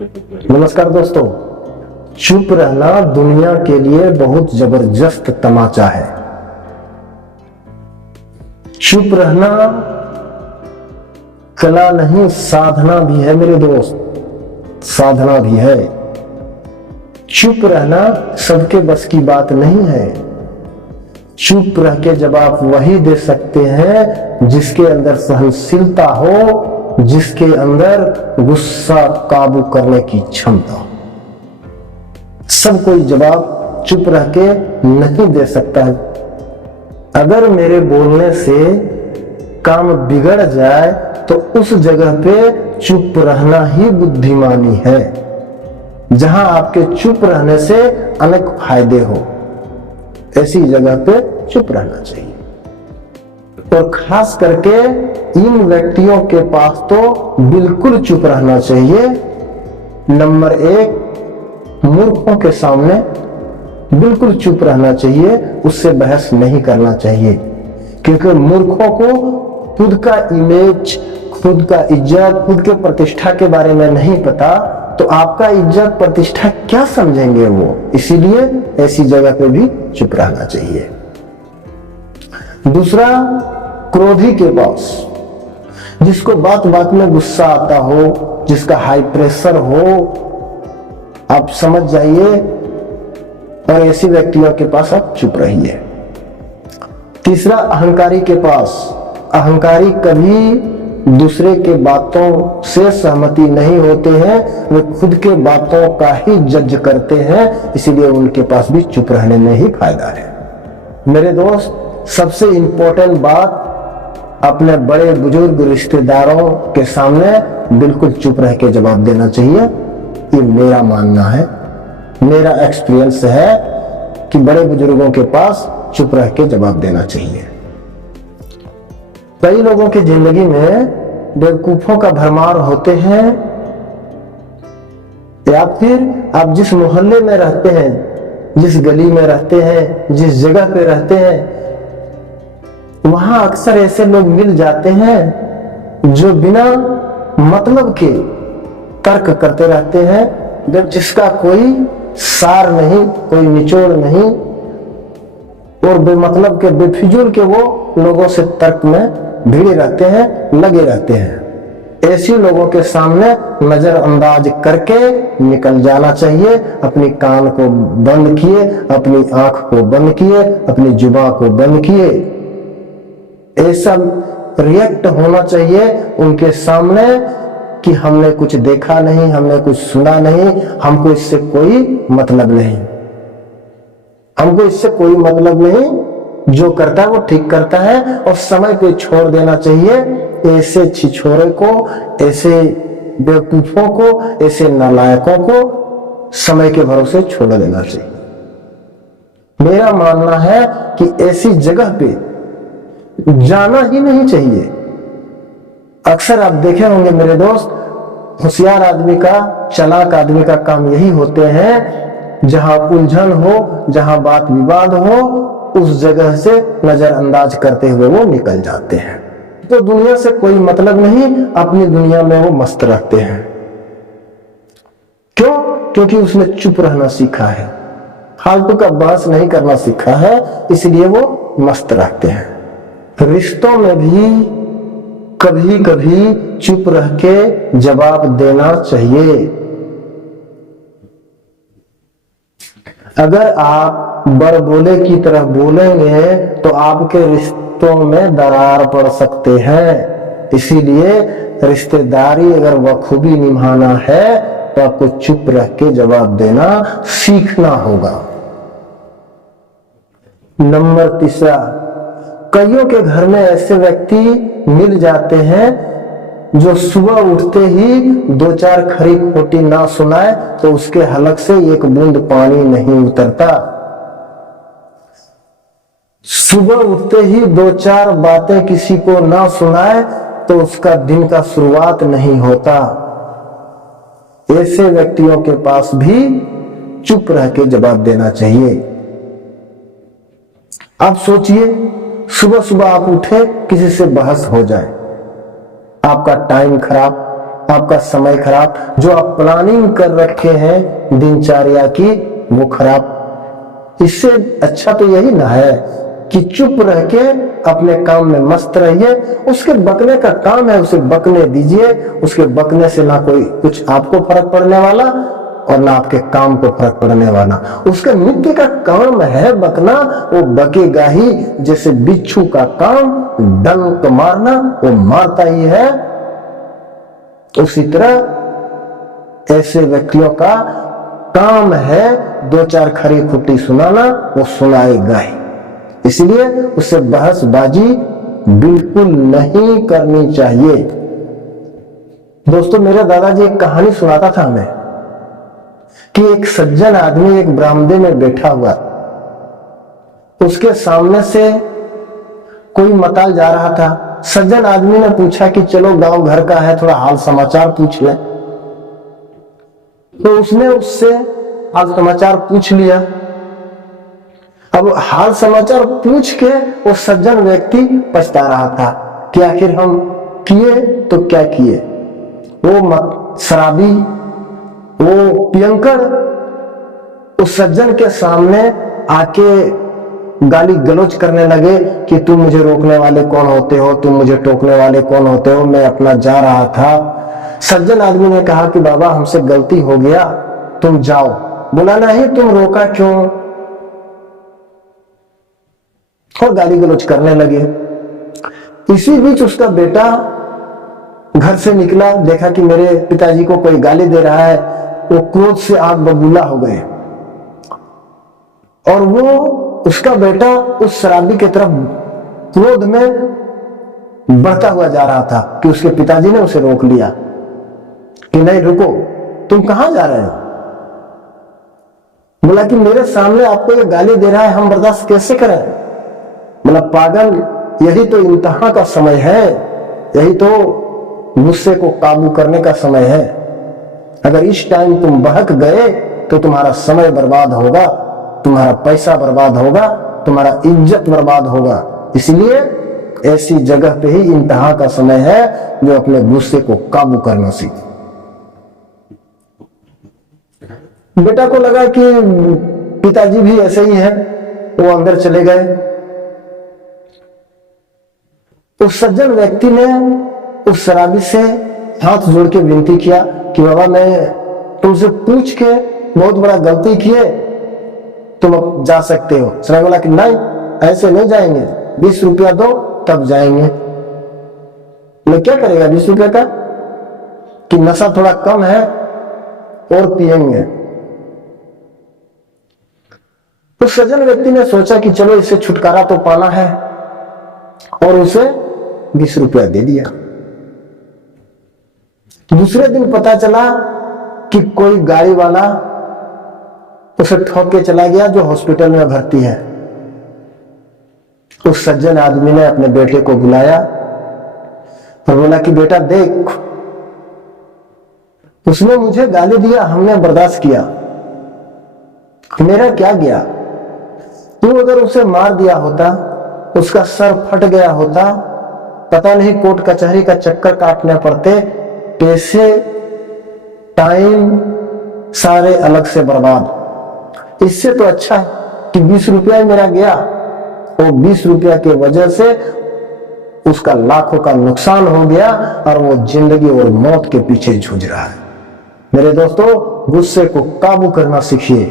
नमस्कार दोस्तों, चुप रहना दुनिया के लिए बहुत जबरदस्त तमाचा है। चुप रहना कला नहीं, साधना भी है मेरे दोस्त, साधना भी है। चुप रहना सबके बस की बात नहीं है। चुप रह के जवाब वही दे सकते हैं जिसके अंदर सहनशीलता हो, जिसके अंदर गुस्सा काबू करने की क्षमता हो। सब कोई जवाब चुप रह के नहीं दे सकता है। अगर मेरे बोलने से काम बिगड़ जाए तो उस जगह पे चुप रहना ही बुद्धिमानी है। जहां आपके चुप रहने से अनेक फायदे हो, ऐसी जगह पे चुप रहना चाहिए। और खास करके इन व्यक्तियों के पास तो बिल्कुल चुप रहना चाहिए। नंबर 1, मूर्खों के सामने बिल्कुल चुप रहना चाहिए, उससे बहस नहीं करना चाहिए। क्योंकि मूर्खों को खुद का इमेज, खुद का इज्जत, खुद के प्रतिष्ठा के बारे में नहीं पता, तो आपका इज्जत प्रतिष्ठा क्या समझेंगे वो। इसीलिए ऐसी जगह पे भी चुप रहना चाहिए। दूसरा, क्रोधी के पास, जिसको बात बात में गुस्सा आता हो, जिसका हाई प्रेशर हो, आप समझ जाइए, और ऐसे व्यक्तियों के पास आप चुप रहिए। तीसरा, अहंकारी के पास, अहंकारी कभी दूसरे के बातों से सहमति नहीं होते हैं, वे खुद के बातों का ही जज करते हैं, इसीलिए उनके पास भी चुप रहने में ही फायदा है। मेरे दोस्त, सबसे इंपॉर्टेंट बात, अपने बड़े बुजुर्ग रिश्तेदारों के सामने बिल्कुल चुप रह के जवाब देना चाहिए। ये मेरा मानना है, मेरा एक्सपीरियंस है कि बड़े बुजुर्गों के पास चुप रह के जवाब देना चाहिए। कई लोगों की जिंदगी में बेवकूफों का भरमार होते हैं, या फिर आप जिस मोहल्ले में रहते हैं, जिस गली में रहते हैं, जिस जगह पे रहते हैं, वहां अक्सर ऐसे लोग मिल जाते हैं जो बिना मतलब के तर्क करते रहते हैं, जिसका कोई सार नहीं, कोई निचोड़ नहीं, और बेमतलब के, बेफिजूल के वो लोगों से तर्क में भिड़े रहते हैं, लगे रहते हैं। ऐसे लोगों के सामने नजरअंदाज करके निकल जाना चाहिए। अपनी कान को बंद किए, अपनी आंख को बंद किए, अपनी जुबान को बंद किए। ऐसा रिएक्ट होना चाहिए उनके सामने कि हमने कुछ देखा नहीं, हमने कुछ सुना नहीं, हमको इससे कोई मतलब नहीं, हमको इससे कोई मतलब नहीं, जो करता है वो ठीक करता है, और समय पे छोड़ देना चाहिए ऐसे छिछोरे को, ऐसे बेवकूफों को, ऐसे नालायकों को समय के भरोसे छोड़ देना चाहिए। मेरा मानना है कि ऐसी जगह पे जाना ही नहीं चाहिए। अक्सर आप देखे होंगे मेरे दोस्त, होशियार आदमी का, चालाक आदमी का काम यही होते हैं, जहां उलझन हो, जहां बात विवाद हो, उस जगह से नजरअंदाज करते हुए वो निकल जाते हैं। तो दुनिया से कोई मतलब नहीं, अपनी दुनिया में वो मस्त रहते हैं। क्यों? क्योंकि उसने चुप रहना सीखा है, फालतू का बहस नहीं करना सीखा है, इसलिए वो मस्त रहते हैं। रिश्तों में भी कभी कभी चुप रह के जवाब देना चाहिए। अगर आप बड़बोले की तरह बोलेंगे तो आपके रिश्तों में दरार पड़ सकते हैं। इसीलिए रिश्तेदारी अगर बखूबी निभाना है तो आपको चुप रह के जवाब देना सीखना होगा। नंबर 3, कईयों के घर में ऐसे व्यक्ति मिल जाते हैं जो सुबह उठते ही 2-4 खरी खोटी ना सुनाए तो उसके हलक से एक बूंद पानी नहीं उतरता। सुबह उठते ही 2-4 बातें किसी को ना सुनाए तो उसका दिन का शुरुआत नहीं होता। ऐसे व्यक्तियों के पास भी चुप रह के जवाब देना चाहिए। आप सोचिए, सुबह सुबह आप उठे, किसी से बहस हो जाए, आपका टाइम खराब, आपका समय खराब, जो आप प्लानिंग कर रखे हैं दिनचर्या की वो खराब। इससे अच्छा तो यही ना है कि चुप रह के अपने काम में मस्त रहिए। उसके बकने का काम है, उसे बकने दीजिए। उसके बकने से ना कोई कुछ आपको फर्क पड़ने वाला और ना आपके काम को फर्क पड़ने वाला। उसका नित्य का काम है बकना, वो बकेगा ही। जैसे बिच्छू का काम डंक मारना, वो मारता ही है, उसी तरह ऐसे व्यक्तियों का काम है दो चार खरी खुट्टी सुनाना, वो सुनाएगा ही। इसलिए उससे बहसबाजी बिल्कुल नहीं करनी चाहिए। दोस्तों, मेरे दादाजी एक कहानी सुनाता था हमें कि एक सज्जन आदमी एक बरामदे में बैठा हुआ, उसके सामने से कोई मताल जा रहा था। सज्जन आदमी ने पूछा कि चलो गांव घर का है, थोड़ा हाल समाचार पूछ ले। तो उसने उससे हाल समाचार पूछ लिया। अब हाल समाचार पूछ के वो सज्जन व्यक्ति पछता रहा था कि आखिर हम किए तो क्या किए। वो शराबी, वो पियंकर उस सज्जन के सामने आके गाली गलौज करने लगे कि तुम मुझे रोकने वाले कौन होते हो, तुम मुझे टोकने वाले कौन होते हो, मैं अपना जा रहा था। सज्जन आदमी ने कहा कि बाबा हमसे गलती हो गया, तुम जाओ। बोला नहीं, तुम रोका क्यों? और गाली गलौज करने लगे। इसी बीच उसका बेटा घर से निकला, देखा कि मेरे पिताजी को कोई गाली दे रहा है। वो क्रोध से आग बबूला हो गए और वो उसका बेटा उस शराबी की तरफ क्रोध में बढ़ता हुआ जा रहा था कि उसके पिताजी ने उसे रोक लिया कि नहीं रुको, तुम कहां जा रहे हो? बोला कि मेरे सामने आपको ये गाली दे रहा है, हम बर्दाश्त कैसे करें? बोला पागल, यही तो इम्तिहान का समय है, यही तो गुस्से को काबू करने का समय है। अगर इस टाइम तुम बहक गए तो तुम्हारा समय बर्बाद होगा, तुम्हारा पैसा बर्बाद होगा, तुम्हारा इज्जत बर्बाद होगा। इसलिए ऐसी जगह पे ही इम्तिहान का समय है जो अपने गुस्से को काबू करना सीखे। बेटा को लगा कि पिताजी भी ऐसे ही है, वो अंदर चले गए। उस सज्जन व्यक्ति ने उस शराबी से हाथ जोड़ के विनती किया कि बाबा मैं तुमसे पूछ के बहुत बड़ा गलती किए, तुम अब जा सकते हो। शराबी बोला कि नहीं, ऐसे नहीं जाएंगे, 20 रुपया दो तब जाएंगे। मैं क्या करेगा 20 रुपया का? कि नशा थोड़ा कम है और पिएंगे। तो सज्जन व्यक्ति ने सोचा कि चलो इसे छुटकारा तो पाना है और उसे 20 रुपया दे दिया। दूसरे दिन पता चला कि कोई गाड़ी वाला उसे ठोक के चला गया जो हॉस्पिटल में भर्ती है। उस सज्जन आदमी ने अपने बेटे को बुलाया और बोला कि बेटा देख, उसने मुझे गाली दिया, हमने बर्दाश्त किया, मेरा क्या गया? तू अगर उसे मार दिया होता, उसका सर फट गया होता, पता नहीं कोर्ट कचहरी का चक्कर काटने पड़ते, पैसे टाइम सारे अलग से बर्बाद। इससे तो अच्छा है कि 20 रुपया मेरा गया, वो 20 रुपया की वजह से उसका लाखों का नुकसान हो गया और वो जिंदगी और मौत के पीछे जूझ रहा है। मेरे दोस्तों, गुस्से को काबू करना सीखिए।